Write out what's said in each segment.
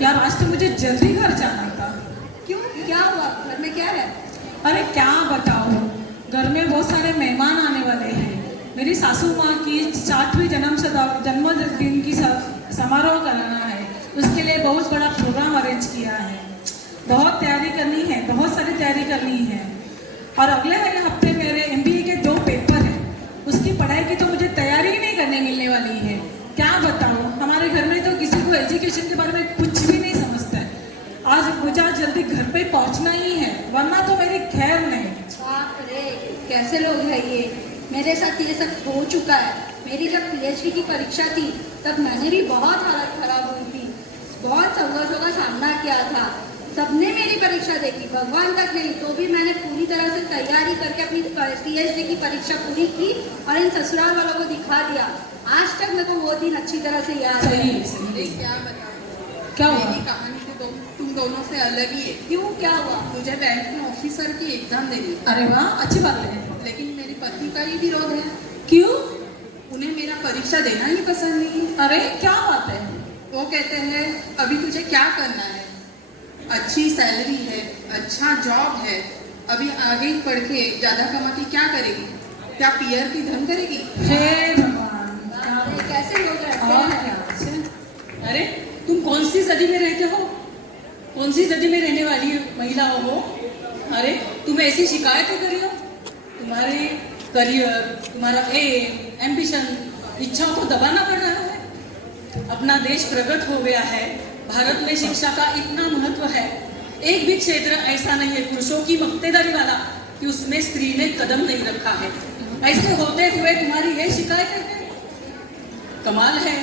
यार आज तो मुझे जल्दी घर जाना था। क्यों, क्या हुआ? घर में क्या है? अरे क्या बताओ, घर में बहुत सारे मेहमान आने वाले हैं। मेरी सासू माँ की 60वीं जन्मदिन की समारोह कराना है। उसके लिए बहुत बड़ा प्रोग्राम अरेंज किया है। बहुत तैयारी करनी है, बहुत सारी तैयारी करनी है। और अगले हफ्ते मेरे MBA के 2 पेपर हैं। उसकी पढ़ाई की तो मुझे तैयारी ही नहीं करने मिलने वाली है। क्या बताऊँ, हमारे घर में तो किसी को एजुकेशन के बारे में कुछ भी नहीं समझता है। आज मुझे जल्दी घर पे पहुंचना ही है, वरना तो मेरी खैर नहीं। बाप रे, कैसे लोग हैं ये। मेरे साथ ये सब हो चुका है। मेरी जब PhD की परीक्षा थी तब मैंने भी बहुत हालत खराब हुई थी। बहुत संघर्षों का सामना किया था। सबने मेरी परीक्षा देखी, भगवान तक नहीं, तो भी मैंने पूरी तरह से तैयारी करके अपनी PhD की परीक्षा पूरी की और इन ससुराल वालों को दिखा दिया। आज तक मेरे को वो दिन अच्छी तरह से याद है। क्या बताऊँ, क्या हुआ? मेरी कहानी तो तुम दोनों से अलग ही है। क्यों, क्या हुआ? मुझे बैंक में ऑफिसर की एग्जाम देनी है, अरे वाह, अच्छी बात है। लेकिन मेरे पति का ही विरोध है। क्यों? उन्हें मेरा परीक्षा देना ही पसंद नहीं। अरे क्या बात है? वो कहते हैं अभी तुझे क्या करना है, अच्छी सैलरी है, अच्छा जॉब है, अभी आगे पढ़ के ज्यादा कमा के क्या करेगी, क्या पीयर की धन करेगी? हे भगवान, अरे कैसे लोग रहते और हैं। क्या? अरे तुम कौन सी सदी में रहते हो, कौन सी सदी में रहने वाली महिला हो? अरे तुम ऐसी शिकायतें करी हो। तुम्हारे करियर, तुम्हारा एम, एम्बिशन, इच्छाओं को दबाना पड़ रहा है। अपना देश प्रगत हो गया है। भारत में शिक्षा का इतना महत्व है। एक भी क्षेत्र ऐसा नहीं है पुरुषों की मक्तेदारी वाला कि उसमें स्त्री ने कदम नहीं रखा है। ऐसे होते हुए तुम्हारी ये शिकायतें हैं। कमाल है।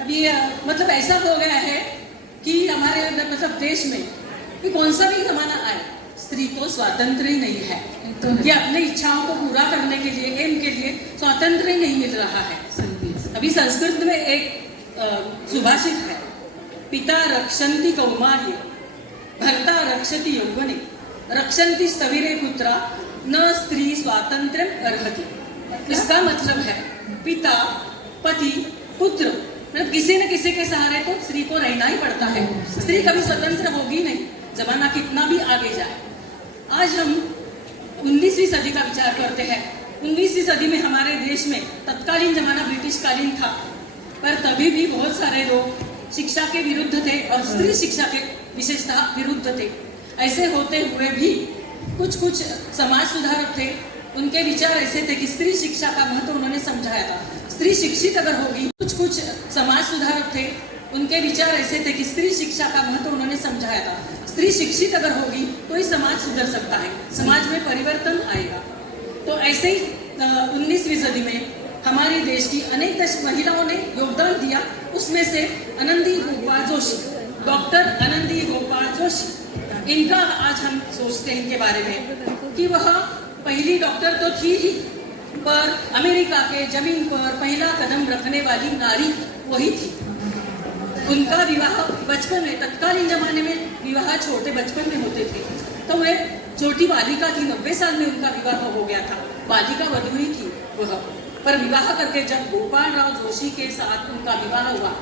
अभी मतलब ऐसा हो गया है कि हमारे मतलब देश में कि कौन सा भी जमाना आए, स्त्री को स्वातंत्र ही नहीं है। तो कि अपनी इच्छाओं को पूरा करने के लिए, एम के लिए स्वातंत्र ही नहीं मिल रहा है। अभी संस्कृत में एक सुभाषित है, पिता रक्षन्ति कौमार्ये, भर्ता रक्षति यौवने, रक्षन्ति सविरे पुत्रा, न स्त्री स्वातंत्र्यम अर्हति। इसका मतलब है पिता, पति, पुत्र, मतलब किसी न किसी के सहारे तो स्त्री को रहना ही पड़ता है। स्त्री कभी स्वतंत्र होगी नहीं, जमाना कितना भी आगे जाए। आज हम 19वीं सदी का विचार करते हैं। 19वीं सदी में हमारे देश में तत्कालीन जमाना ब्रिटिश कालीन था, पर तभी भी बहुत सारे लोग शिक्षा के विरुद्ध थे और स्त्री शिक्षा के विशेषतः विरुद्ध थे। ऐसे होते हुए भी कुछ समाज सुधारक थे, उनके विचार ऐसे थे कि स्त्री शिक्षा का महत्व उन्होंने समझाया था। स्त्री शिक्षित अगर होगी, कुछ समाज सुधारक थे, उनके विचार ऐसे थे कि स्त्री शिक्षा का महत्व उन्होंने समझाया था। स्त्री शिक्षित अगर होगी तो ही समाज सुधर सकता है, समाज में परिवर्तन आएगा। तो ऐसे ही 19वीं सदी में हमारे देश की अनेक महिलाओं ने योगदान दिया। उसमें से आनंदी गोपाल जोशी, डॉक्टर आनंदी गोपाल जोशी, इनका आज हम सोचते हैं इनके बारे में कि वह पहली डॉक्टर तो थी ही, पर अमेरिका के जमीन पर पहला कदम रखने वाली नारी वही थी। उनका विवाह बचपन में, तत्कालीन जमाने में विवाह छोटे बचपन में होते थे, तो वह छोटी बालिका थी। 90 साल में उनका विवाह हो गया था। बालिका वधू ही थी वह, पर विवाह करके जब गोपाल राव जोशी के साथ उनका विवाह हुआ,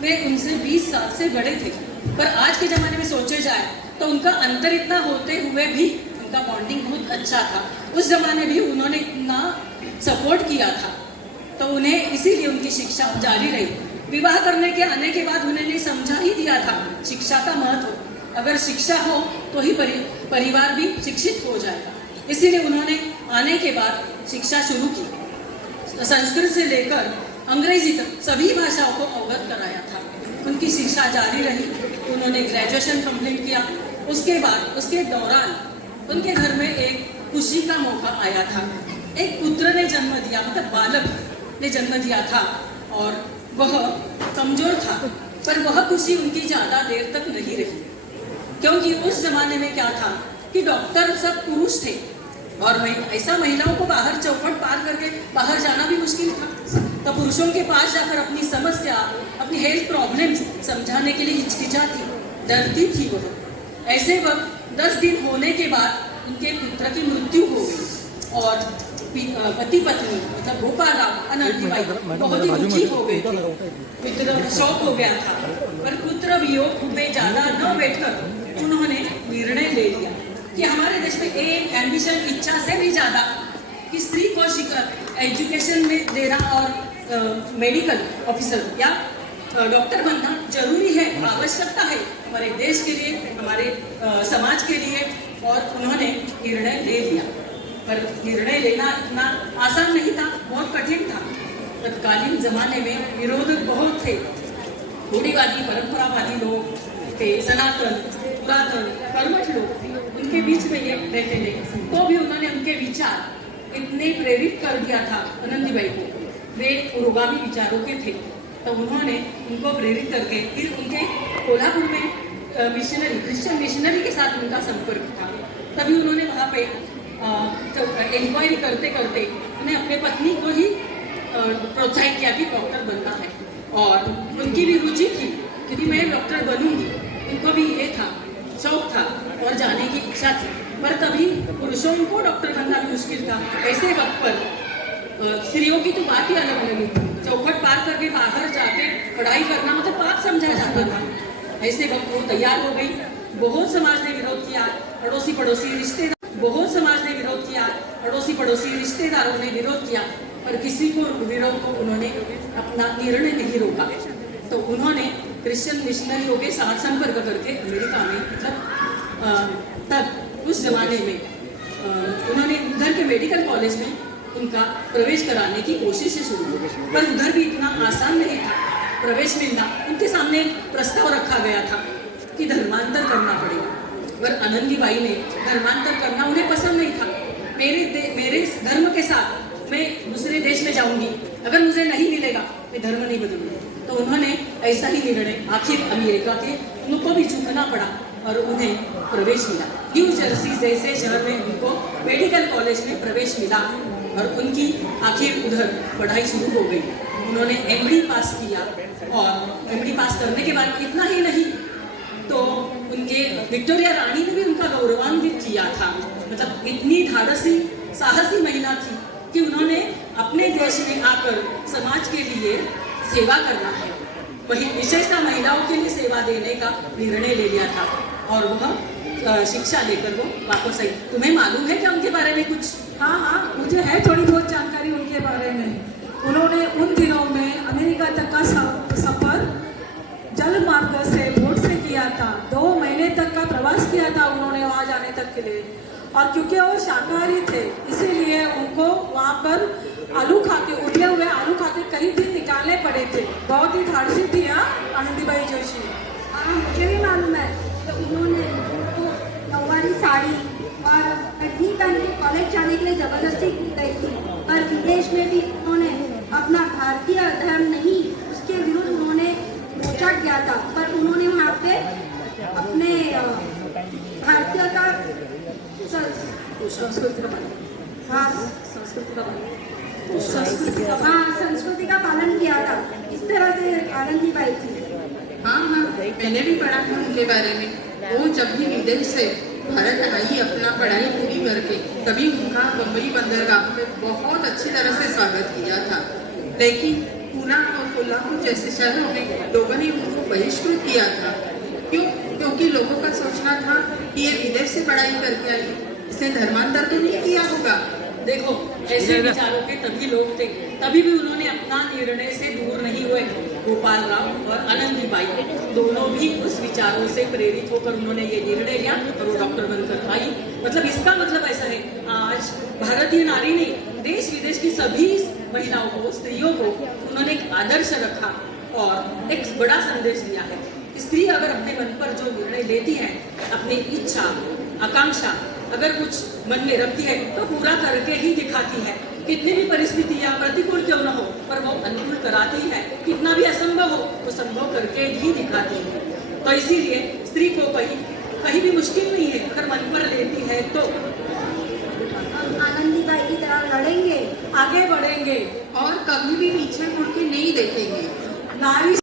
वे उनसे 20 साल से बड़े थे। पर आज के जमाने में सोचे जाए तो उनका अंतर इतना होते हुए भी उनका बॉन्डिंग बहुत अच्छा था। उस जमाने भी उन्होंने इतना सपोर्ट किया था, तो उन्हें इसीलिए उनकी शिक्षा जारी रही। विवाह करने के आने के बाद उन्होंने समझा ही दिया था शिक्षा का महत्व। अगर शिक्षा हो तो ही परिवार भी शिक्षित हो जाएगा। इसीलिए उन्होंने आने के बाद शिक्षा शुरू की। संस्कृत से लेकर अंग्रेजी तक सभी भाषाओं को अवगत कराया था। उनकी शिक्षा जारी रही। उन्होंने ग्रेजुएशन कंप्लीट किया। उसके बाद उसके दौरान उनके घर में एक खुशी का मौका आया था। एक पुत्र ने जन्म दिया, मतलब बालक ने जन्म दिया था, और वह कमजोर था। पर वह खुशी उनकी ज्यादा देर तक नहीं रही, क्योंकि उस जमाने में क्या था कि डॉक्टर सब पुरुष थे और ऐसा महिलाओं को बाहर चौखट पार करके बाहर जाना भी मुश्किल था। तो पुरुषों के पास जाकर अपनी समस्या, अपनी हेल्थ प्रॉब्लम्स समझाने के लिए हिचकिचाती, डरती थी वह। ऐसे वक्त 10 दिन होने के बाद उनके पुत्र की मृत्यु हो गई और पति पत्नी मतलब गोपाल राव आनंदीबाई बहुत ही दुखी हो गए थे, शौक हो गया था। पर पुत्र वियोग में ज्यादा न बैठकर उन्होंने निर्णय ले लिया कि हमारे देश में एक एम्बिशन, इच्छा से भी ज्यादा कि स्त्री को एजुकेशन में देना और मेडिकल ऑफिसर या डॉक्टर बनना जरूरी है, आवश्यकता है हमारे देश के लिए, हमारे समाज के लिए। और उन्होंने निर्णय ले लिया, पर निर्णय लेना इतना आसान नहीं था, बहुत कठिन था। तत्कालीन जमाने में विरोधक बहुत थे, रूढ़िवादी परंपरावादी लोग थे, सनातन पुरातन कर्मठ लोग थे, उनके बीच में ये रहते थे। तो भी उन्होंने उनके विचार इतने प्रेरित कर दिया था आनंदीबाई को, वे पुरोगामी विचारों के थे। तो उन्होंने उनको प्रेरित करके फिर उनके कोल्हापुर में मिशनरी, क्रिश्चियन मिशनरी के साथ उनका संपर्क था। तभी उन्होंने वहाँ पे इंक्वायरी करते करते उन्हें अपने पत्नी को ही प्रोत्साहित किया कि डॉक्टर बनना है, और उनकी भी रुचि थी कि मैं डॉक्टर बनूंगी। उनको भी ये था, शौक था और जाने की इच्छा थी। पर तभी पुरुषों को डॉक्टर बनना मुश्किल था। ऐसे वक्त पर स्त्रियों की तो बात ही अलग लगी। चौखट पार करके बाहर जाके पढ़ाई करना मतलब पाप समझा जाता था। ऐसे वक्त वो तैयार हो गई। बहुत समाज ने विरोध किया, पड़ोसी रिश्तेदारों ने विरोध किया, पर किसी को विरोध को उन्होंने अपना निर्णय नहीं रोका। तो उन्होंने क्रिश्चियन मिशनरियों के साथ संपर्क करके अमेरिका में, मतलब तब उस जमाने में उन्होंने उधर के मेडिकल कॉलेज में उनका प्रवेश कराने की कोशिशें शुरू की, पर उधर भी इतना आसान नहीं था प्रवेश मिलना। उनके सामने प्रस्ताव रखा गया था कि धर्मांतर करना पड़ेगा, पर आनंदीबाई ने धर्मांतर करना उन्हें पसंद नहीं था। मेरे धर्म के साथ मैं दूसरे देश में जाऊंगी, अगर मुझे नहीं मिलेगा मैं धर्म नहीं बदलूंगी। तो उन्होंने ऐसा ही निर्णय, आखिर अमेरिका के उनको भी झुकना पड़ा और उन्हें प्रवेश मिला। न्यू जर्सी जैसे शहर में उनको मेडिकल कॉलेज में प्रवेश मिला और उनकी आखिर उधर पढ़ाई शुरू हो गई। उन्होंने एमडी पास किया, और एमडी पास करने के बाद इतना ही नहीं तो उनके विक्टोरिया रानी ने भी उनका गौरवान्वित किया था। मतलब इतनी धाड़सी, साहसी महिला थी कि उन्होंने अपने देश में आकर समाज के लिए सेवा करना है, वही विशेषता महिलाओं के लिए सेवा देने का निर्णय ले लिया था। और वह शिक्षा लेकर वो वापस आई। तुम्हें मालूम है क्या उनके बारे में कुछ? हाँ, मुझे है थोड़ी बहुत जानकारी उनके बारे में। उन्होंने उन दिनों में अमेरिका तक का सफर जल मार्ग से, बोट से किया था। 2 महीने तक का प्रवास किया था उन्होंने वहाँ जाने तक के लिए। और क्योंकि वो शाकाहारी थे, इसीलिए उनको वहाँ पर आलू खा के, उबले हुए आलू खा के कई दिन निकालने पड़े थे। बहुत ही धाड़सी थी आनंदीबाई जोशी। हाँ, मुझे भी मालूम है। तो उन्होंने नौवारी साड़ी और पटनी पहन के कॉलेज जाने के लिए जबरदस्ती की गई थी, पर विदेश में भी उन्होंने अपना भारतीय धर्म नहीं, उसके विरुद्ध उन्होंने मोर्चा किया था। पर उन्होंने वहाँ पे अपने भारतीय का संस्कृति का पालन किया था। इस तरह से आनंदीबाई थी। हाँ, मैंने भी पढ़ा था उनके बारे में। वो जब भी विदेश से भारत आई अपना पढ़ाई पूरी करके, तभी उनका बम्बई बंदरगाह में बहुत अच्छी तरह से स्वागत किया था। लेकिन पूना और कोल्हापुर जैसे शहरों में लोगों ने उनको बहिष्कृत किया था। क्यों? क्योंकि लोगों का सोचना था कि ये विदेश से पढ़ाई करके आई, इसने धर्मांतर तो नहीं किया होगा। देखो, ऐसे विचारों के तभी लोग थे, तभी भी उन्होंने अपना निर्णय से दूर नहीं हुए। गोपाल राव और आनंदीबाई दोनों भी उस विचारों से प्रेरित होकर उन्होंने ये निर्णय लिया और वो डॉक्टर बनकर आई। मतलब इसका मतलब ऐसा है, आज भारतीय नारी ने देश विदेश की सभी महिलाओं को, स्त्रियों को उन्होंने एक आदर्श रखा और एक बड़ा संदेश दिया है। स्त्री अगर अपने मन पर जो निर्णय लेती है, अपनी इच्छा, आकांक्षा अगर कुछ मन में रखती है तो पूरा करके ही दिखाती है। कितनी भी परिस्थितियां प्रतिकूल क्यों न हो, पर वो अनुकूल कराती है। कितना भी असंभव हो, वो संभव करके ही दिखाती है। तो इसीलिए स्त्री को कहीं भी मुश्किल नहीं है, अगर मन पर लेती है तो। आनंदीबाई की तरह लड़ेंगे, आगे बढ़ेंगे और कभी भी पीछे मुड़ के नहीं देखेंगे। नारी